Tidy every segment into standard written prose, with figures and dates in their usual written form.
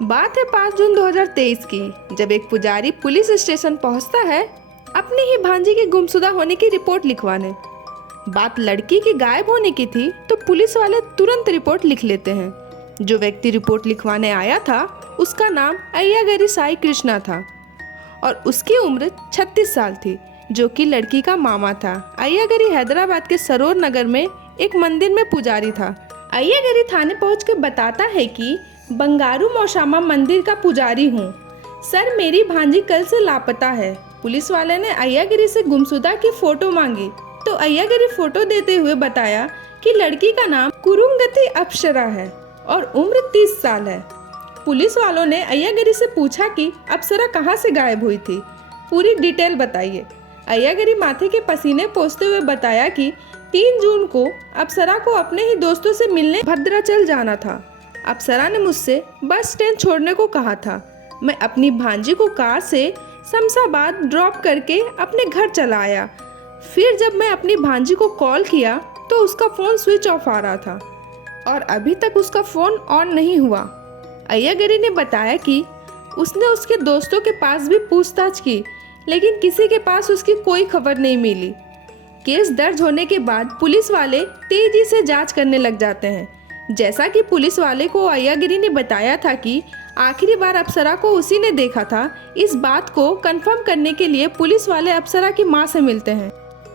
बात है 5 जून 2023 की, जब एक पुजारी पुलिस स्टेशन पहुंचता है अपनी ही भांजी के गुमशुदा होने की रिपोर्ट लिखवाने। बात लड़की के गायब होने की थी तो पुलिस वाले तुरंत रिपोर्ट लिख लेते हैं। जो व्यक्ति रिपोर्ट लिखवाने आया था उसका नाम अय्यागरी साई कृष्णा था और उसकी उम्र 36 साल थी, जो कि लड़की का मामा था। अय्यागरी हैदराबाद के सरोर नगर में एक मंदिर में पुजारी था। अय्यागरी थाने पहुँच कर बताता है कि बंगारू मौशामा मंदिर का पुजारी हूँ सर, मेरी भांजी कल से लापता है। पुलिस वाले ने अय्यागरी से गुमशुदा की फोटो मांगी तो अय्यागरी फोटो देते हुए बताया कि लड़की का नाम कुरुंगति अप्सरा है और उम्र 30 साल है। पुलिस वालों ने अय्यागरी से पूछा कि अप्सरा कहाँ से गायब हुई थी, पूरी डिटेल बताइए। अय्यागरी माथे के पसीने पोंछते हुए बताया कि 3 जून को अप्सरा को अपने ही दोस्तों से मिलने भद्राचल जाना था। अप्सरा ने मुझसे बस स्टैंड छोड़ने को कहा था। मैं अपनी भांजी को कार से शमशाबाद ड्रॉप करके अपने घर चला आया। फिर जब मैं अपनी भांजी को कॉल किया तो उसका फ़ोन स्विच ऑफ आ रहा था और अभी तक उसका फ़ोन ऑन नहीं हुआ। अय्यागरी ने बताया कि उसने उसके दोस्तों के पास भी पूछताछ की, लेकिन किसी के पास उसकी कोई खबर नहीं मिली। केस दर्ज होने के बाद पुलिस वाले तेजी से जांच करने लग जाते हैं। जैसा कि पुलिस वाले को अय्यागरी ने बताया था कि आखिरी बार अप्सरा को उसी ने देखा था, इस बात को कंफर्म करने के लिए पुलिस वाले अप्सरा की मां से मिलते हैं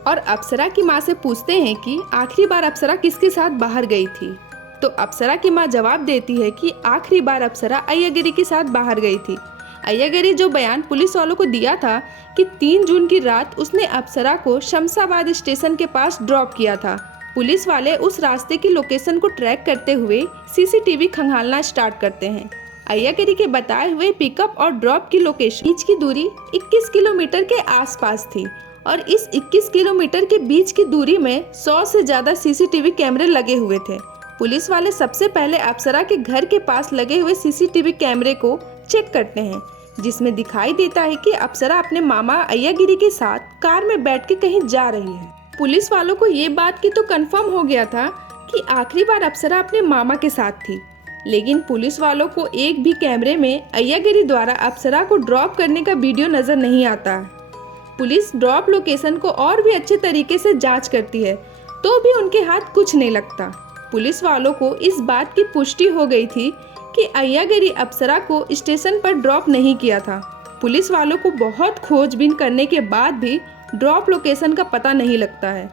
और अप्सरा की मां से पूछते हैं कि आखिरी बार अप्सरा किसके साथ बाहर गई थी। तो अप्सरा की मां जवाब देती है कि आखिरी बार अप्सरा अय्यागरी के साथ बाहर गई थी। अय्यागरी जो बयान पुलिस वालों को दिया था कि 3 जून की रात उसने अप्सरा को शमशाबाद स्टेशन के पास ड्रॉप किया था। पुलिस वाले उस रास्ते की लोकेशन को ट्रैक करते हुए सीसीटीवी खंगालना स्टार्ट करते हैं। अय्यागरी के बताए हुए पिकअप और ड्रॉप की लोकेशन बीच की दूरी 21 किलोमीटर के आसपास थी और इस 21 किलोमीटर के बीच की दूरी में 100 से ज़्यादा सीसीटीवी कैमरे लगे हुए थे। पुलिस वाले सबसे पहले अप्सरा के घर के पास लगे हुए सीसीटीवी कैमरे को चेक करते हैं, जिसमें दिखाई देता है कि अप्सरा अपने मामा अय्यागरी के साथ कार में बैठ के कहीं जा रही है। पुलिस वालों को ये बात की तो कंफर्म हो गया था कि आखिरी बार अप्सरा अपने मामा के साथ थी, लेकिन पुलिस वालों को एक भी कैमरे में अय्यागरी द्वारा अप्सरा को ड्रॉप करने का वीडियो नजर नहीं आता। पुलिस ड्रॉप लोकेशन को और भी अच्छे तरीके से जांच करती है तो भी उनके हाथ कुछ नहीं लगता। पुलिस वालों को इस बात की पुष्टि हो गई थी कि अय्यागरी अप्सरा को स्टेशन पर ड्रॉप नहीं किया था। पुलिस वालों को बहुत खोजबीन करने के बाद भी ड्रॉप लोकेशन का पता नहीं लगता है।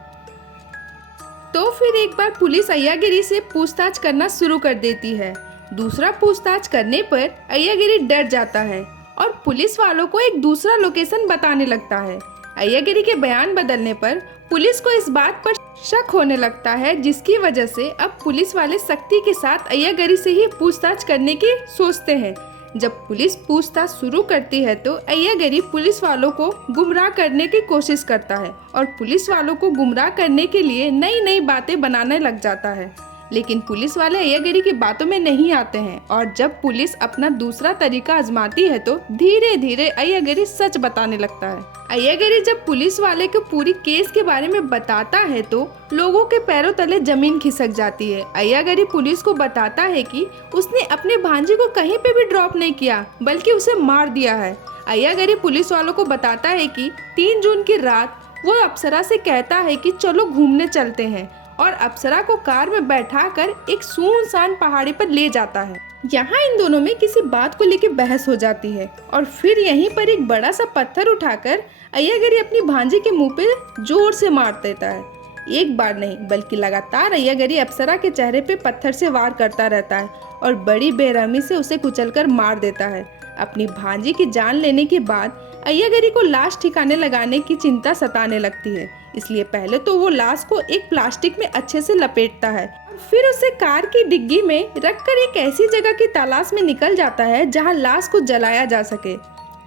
तो फिर एक बार पुलिस अय्यागरी से पूछताछ करना शुरू कर देती है। दूसरा पूछताछ करने पर अय्यागरी डर जाता है और पुलिस वालों को एक दूसरा लोकेशन बताने लगता है। अय्यागरी के बयान बदलने पर पुलिस को इस बात पर शक होने लगता है, जिसकी वजह से अब पुलिस वाले सख्ती के साथ अय्यागरी से ही पूछताछ करने की सोचते हैं। जब पुलिस पूछताछ शुरू करती है तो अय्यागरी पुलिस वालों को गुमराह करने की कोशिश करता है और पुलिस वालों को गुमराह करने के लिए नई नई बातें बनाने लग जाता है, लेकिन पुलिस वाले अय्यागरी की बातों में नहीं आते हैं और जब पुलिस अपना दूसरा तरीका आजमाती है तो धीरे धीरे अय्यागरी सच बताने लगता है। अय्यागरी जब पुलिस वाले को पूरी केस के बारे में बताता है तो लोगों के पैरों तले जमीन खिसक जाती है। अय्यागरी पुलिस को बताता है कि उसने अपने भांजे को कहीं पे भी ड्रॉप नहीं किया, बल्कि उसे मार दिया है। अय्यागरी पुलिस वालों को बताता है कि 3 जून की रात वो अप्सरा से कहता है कि चलो घूमने चलते हैं और अप्सरा को कार में बैठाकर एक सुनसान पहाड़ी पर ले जाता है। यहाँ इन दोनों में किसी बात को लेकर बहस हो जाती है और फिर यहीं पर एक बड़ा सा पत्थर उठाकर अय्यागरी अपनी भांजी के मुंह पे जोर से मार देता है। एक बार नहीं बल्कि लगातार अय्यागरी अप्सरा के चेहरे पे पत्थर से वार करता रहता है और बड़ी बेरहमी से उसे कुचलकर मार देता है। अपनी भांजी की जान लेने के बाद अय्यागरी को लाश ठिकाने लगाने की चिंता सताने लगती है, इसलिए पहले तो वो लाश को एक प्लास्टिक में अच्छे से लपेटता है और फिर उसे कार की डिग्गी में रखकर एक ऐसी जगह की तलाश में निकल जाता है जहां लाश को जलाया जा सके।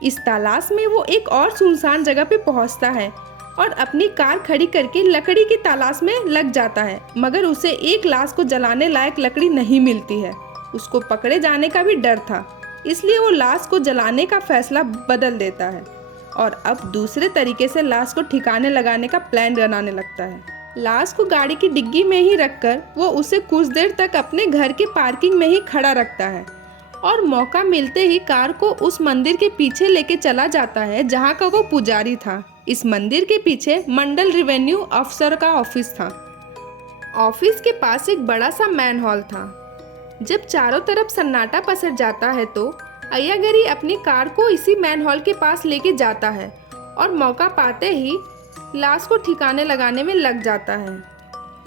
इस तलाश में वो एक और सुनसान जगह पे पहुंचता है और अपनी कार खड़ी करके लकड़ी की तलाश में लग जाता है, मगर उसे एक लाश को जलाने लायक लकड़ी नहीं मिलती है। उसको पकड़े जाने का भी डर था, इसलिए वो लाश को जलाने का फैसला बदल देता है और अब दूसरे तरीके से लाश को ठिकाने लगाने का प्लान बनाने लगता है। लाश को गाड़ी की डिग्गी में ही रखकर वो उसे कुछ देर तक अपने घर के पार्किंग में ही खड़ा रखता है और मौका मिलते ही कार को उस मंदिर के पीछे लेके चला जाता है जहाँ का वो पुजारी था। इस मंदिर के पीछे मंडल रेवेन्यू अफसर का ऑफिस था। ऑफिस के पास एक बड़ा सा मैन हॉल था। जब चारों तरफ सन्नाटा पसर जाता है तो अय्यागरी अपनी कार को इसी मैन हॉल के पास लेके जाता है और मौका पाते ही लाश को ठिकाने लगाने में लग जाता है।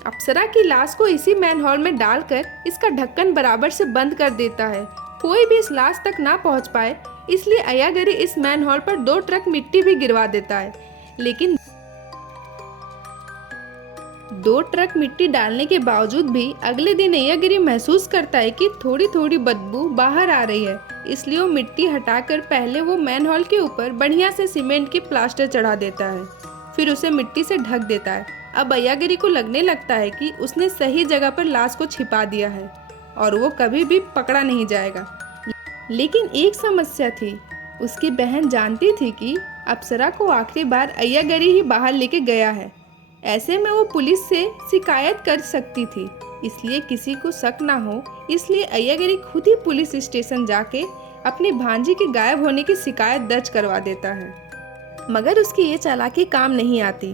अप्सरा की लाश को इसी मैन हॉल में डालकर इसका ढक्कन बराबर से बंद कर देता है, कोई भी इस लाश तक ना पहुंच पाए। इसलिए अय्यागरी इस मैन हॉल पर 2 ट्रक मिट्टी भी गिरवा देता है। लेकिन 2 ट्रक मिट्टी डालने के बावजूद भी अगले दिन अय्यागरी महसूस करता है कि थोड़ी थोड़ी बदबू बाहर आ रही है। इसलिए वो मिट्टी हटाकर पहले वो मैन हॉल के ऊपर बढ़िया से सीमेंट की प्लास्टर चढ़ा देता है, फिर उसे मिट्टी से ढक देता है। अब अय्यागरी को लगने लगता है कि उसने सही जगह पर लाश को छिपा दिया है और वो कभी भी पकड़ा नहीं जाएगा। लेकिन एक समस्या थी, उसकी बहन जानती थी कि अप्सरा को आखिरी बार अय्यागरी ही बाहर लेके गया है। ऐसे में वो पुलिस से शिकायत कर सकती थी, इसलिए किसी को शक ना हो इसलिए अय्यागरी खुद ही पुलिस स्टेशन जाके अपनी भांजी के गायब होने की शिकायत दर्ज करवा देता है। मगर उसकी ये चालाकी काम नहीं आती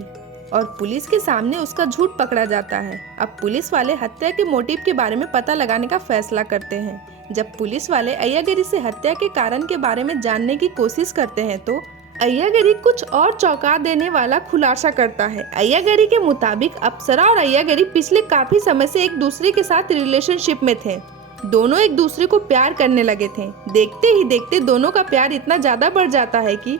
और पुलिस के सामने उसका झूठ पकड़ा जाता है। अब पुलिस वाले हत्या के मोटिव के बारे में पता लगाने का फैसला करते हैं। जब पुलिस वाले अय्यागरी से हत्या के कारण के बारे में जानने की कोशिश करते हैं तो अय्यागरी कुछ और चौंका देने वाला खुलासा करता है। अय्यागरी के मुताबिक अप्सरा और अय्यागरी पिछले काफी समय से एक दूसरे के साथ रिलेशनशिप में थे। दोनों एक दूसरे को प्यार करने लगे थे। देखते ही देखते दोनों का प्यार इतना ज्यादा बढ़ जाता है कि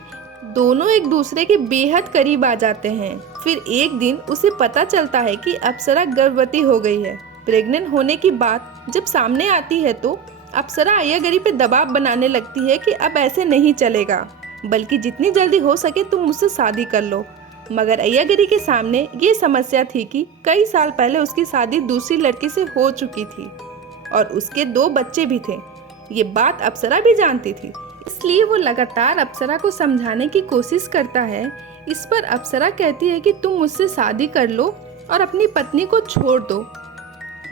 दोनों एक दूसरे के बेहद करीब आ जाते हैं। फिर एक दिन उसे पता चलता है कि अप्सरा गर्भवती हो गई है। प्रेग्नेंट होने की बात जब सामने आती है तो अप्सरा अय्यागरी पे दबाव बनाने लगती है कि अब ऐसे नहीं चलेगा, बल्कि जितनी जल्दी हो सके तुम मुझसे शादी कर लो। मगर अय्यागरी के सामने ये समस्या थी कि कई साल पहले उसकी शादी दूसरी लड़की से हो चुकी थी और उसके 2 बच्चे भी थे। ये बात अप्सरा भी जानती थी, इसलिए वो लगातार अप्सरा को समझाने की कोशिश करता है। इस पर अप्सरा कहती है कि तुम मुझसे शादी कर लो और अपनी पत्नी को छोड़ दो।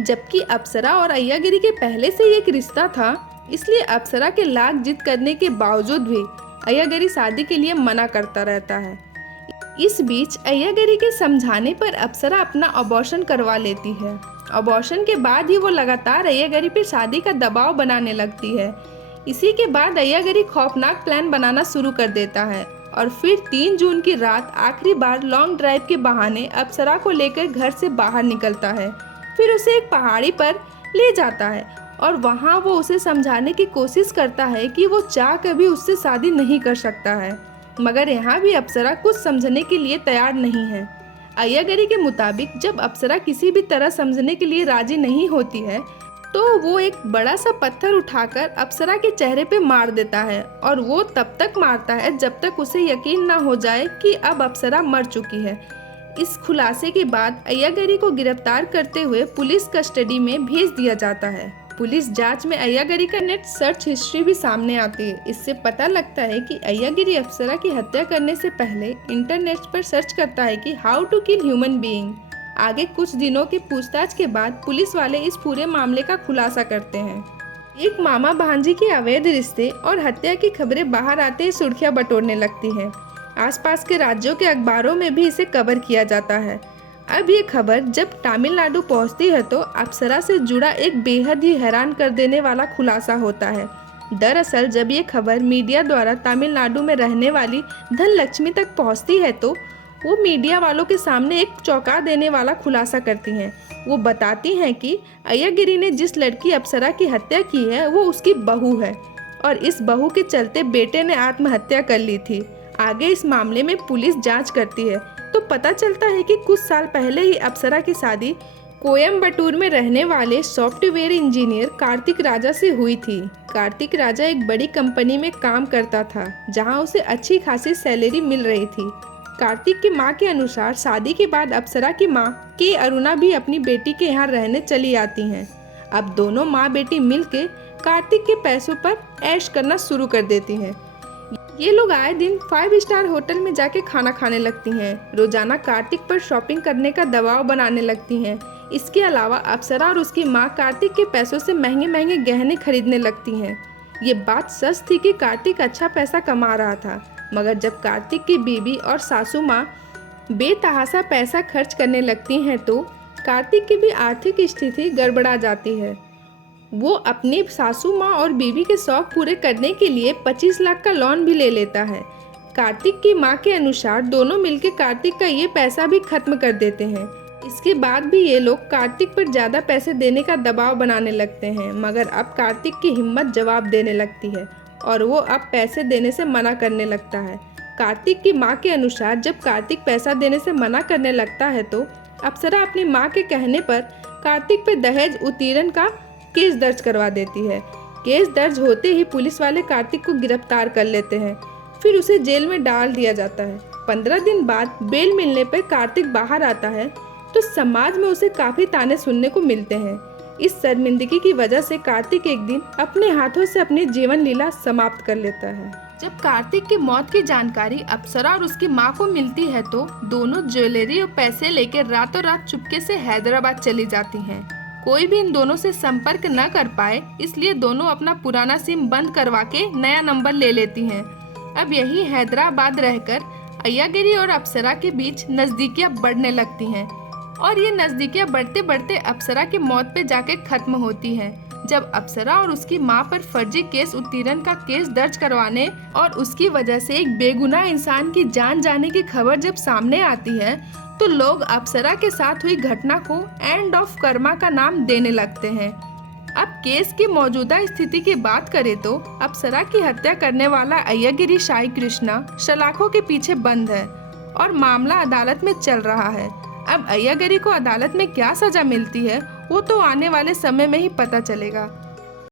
जबकि अप्सरा और अय्यागरी के पहले से ही एक रिश्ता था, इसलिए अप्सरा के लाख जिद करने के बावजूद भी अय्यागरी शादी के लिए मना करता रहता है। इस बीच अय्यागरी के समझाने पर अप्सरा अपना अबॉर्शन करवा लेती है। अबॉर्शन के बाद ही वो लगातार अय्यागरी पर शादी का दबाव बनाने लगती है। इसी के बाद अय्यागरी खौफनाक प्लान बनाना शुरू कर देता है और फिर 3 जून की रात आखिरी बार लॉन्ग ड्राइव के बहाने अप्सरा को लेकर घर से बाहर निकलता है। फिर उसे एक पहाड़ी पर ले जाता है और वहाँ वो उसे समझाने की कोशिश करता है कि वो चाह कभी उससे शादी नहीं कर सकता है। मगर यहाँ भी अप्सरा कुछ समझने के लिए तैयार नहीं है। अय्यागरी के मुताबिक जब अप्सरा किसी भी तरह समझने के लिए राजी नहीं होती है तो वो एक बड़ा सा पत्थर उठाकर अप्सरा के चेहरे पे मार देता है और वो तब तक मारता है जब तक उसे यकीन ना हो जाए कि अब अप्सरा मर चुकी है। इस खुलासे के बाद अय्यागरी को गिरफ्तार करते हुए पुलिस कस्टडी में भेज दिया जाता है। पुलिस जांच में अय्यागरी का नेट सर्च हिस्ट्री भी सामने आती है। इससे पता लगता है कि अय्यागरी अप्सरा की हत्या करने से पहले इंटरनेट पर सर्च करता है कि how to kill human being. आगे कुछ दिनों की पूछताछ के बाद पुलिस वाले इस पूरे मामले का खुलासा करते हैं। एक मामा भांजी के अवैध रिश्ते और हत्या की खबरें बाहर आते ही सुर्खियां बटोरने लगती हैं। आसपास के राज्यों के अखबारों में भी इसे कवर किया जाता है। अब ये खबर जब तमिलनाडु पहुंचती है तो अप्सरा से जुड़ा एक बेहद ही हैरान कर देने वाला खुलासा होता है। दरअसल जब ये खबर मीडिया द्वारा तमिलनाडु में रहने वाली धनलक्ष्मी तक पहुंचती है तो वो मीडिया वालों के सामने एक चौंका देने वाला खुलासा करती हैं। वो बताती हैं कि अय्यागरी ने जिस लड़की अप्सरा की हत्या की है वो उसकी बहू है और इस बहू के चलते बेटे ने आत्महत्या कर ली थी। आगे इस मामले में पुलिस जांच करती है तो पता चलता है कि कुछ साल पहले ही अप्सरा की शादी कोयम्बटूर में रहने वाले सॉफ्टवेयर इंजीनियर कार्तिक राजा से हुई थी। कार्तिक राजा एक बड़ी कंपनी में काम करता था जहां उसे अच्छी खासी सैलरी मिल रही थी। कार्तिक की मां के अनुसार शादी के बाद अप्सरा की मां के अरुणा भी अपनी बेटी के यहाँ रहने चली आती हैं। अब दोनों माँ बेटी मिलके कार्तिक के पैसों पर ऐश करना शुरू कर देती हैं। ये लोग आए दिन 5 स्टार होटल में जाके खाना खाने लगती हैं। रोजाना कार्तिक पर शॉपिंग करने का दबाव बनाने लगती हैं। इसके अलावा अप्सरा और उसकी माँ कार्तिक के पैसों से महंगे महंगे गहने खरीदने लगती हैं। ये बात सच थी कि कार्तिक अच्छा पैसा कमा रहा था, मगर जब कार्तिक की बीवी और सासू माँ बेतहाशा पैसा खर्च करने लगती हैं तो कार्तिक की भी आर्थिक स्थिति गड़बड़ा जाती है। वो अपनी सासू माँ और बीवी के शौक पूरे करने के लिए 25 लाख का लोन भी ले लेता है। कार्तिक की माँ के अनुसार दोनों मिलकर कार्तिक का ये पैसा भी खत्म कर देते हैं। इसके बाद भी ये लोग कार्तिक पर ज़्यादा पैसे देने का दबाव बनाने लगते हैं, मगर अब कार्तिक की हिम्मत जवाब देने लगती है और वो अब पैसे देने से मना करने लगता है। कार्तिक की माँ के अनुसार जब कार्तिक पैसा देने से मना करने लगता है तो अप्सरा अपनी माँ के कहने पर कार्तिक पर दहेज उत्पीड़न का केस दर्ज करवा देती है। केस दर्ज होते ही पुलिस वाले कार्तिक को गिरफ्तार कर लेते हैं, फिर उसे जेल में डाल दिया जाता है। 15 दिन बाद बेल मिलने पर कार्तिक बाहर आता है तो समाज में उसे काफ़ी ताने सुनने को मिलते हैं। इस शर्मिंदगी की वजह से कार्तिक एक दिन अपने हाथों से अपनी जीवन लीला समाप्त कर लेता है। जब कार्तिक की मौत की जानकारी अप्सरा और उसकी माँ को मिलती है तो दोनों ज्वेलरी और पैसे लेकर रातों रात चुपके से हैदराबाद चली जाती हैं। कोई भी इन दोनों से संपर्क न कर पाए, इसलिए दोनों अपना पुराना सिम बंद करवा के नया नंबर ले लेती हैं। अब यही हैदराबाद रहकर अय्यागिरी और अप्सरा के बीच नजदीकियां बढ़ने लगती हैं और ये नजदीकियां बढ़ते बढ़ते अप्सरा की मौत पे जाके खत्म होती है। जब अप्सरा और उसकी मां पर फर्जी केस उत्पीड़न का केस दर्ज करवाने और उसकी वजह से एक बेगुनाह इंसान की जान जाने की खबर जब सामने आती है तो लोग अप्सरा के साथ हुई घटना को एंड ऑफ कर्मा का नाम देने लगते हैं। अब केस की मौजूदा स्थिति की बात करें तो अप्सरा की हत्या करने वाला अय्यागिरी साई कृष्णा सलाखों के पीछे बंद है और मामला अदालत में चल रहा है। अब अय्यागिरी को अदालत में क्या सजा मिलती है वो तो आने वाले समय में ही पता चलेगा।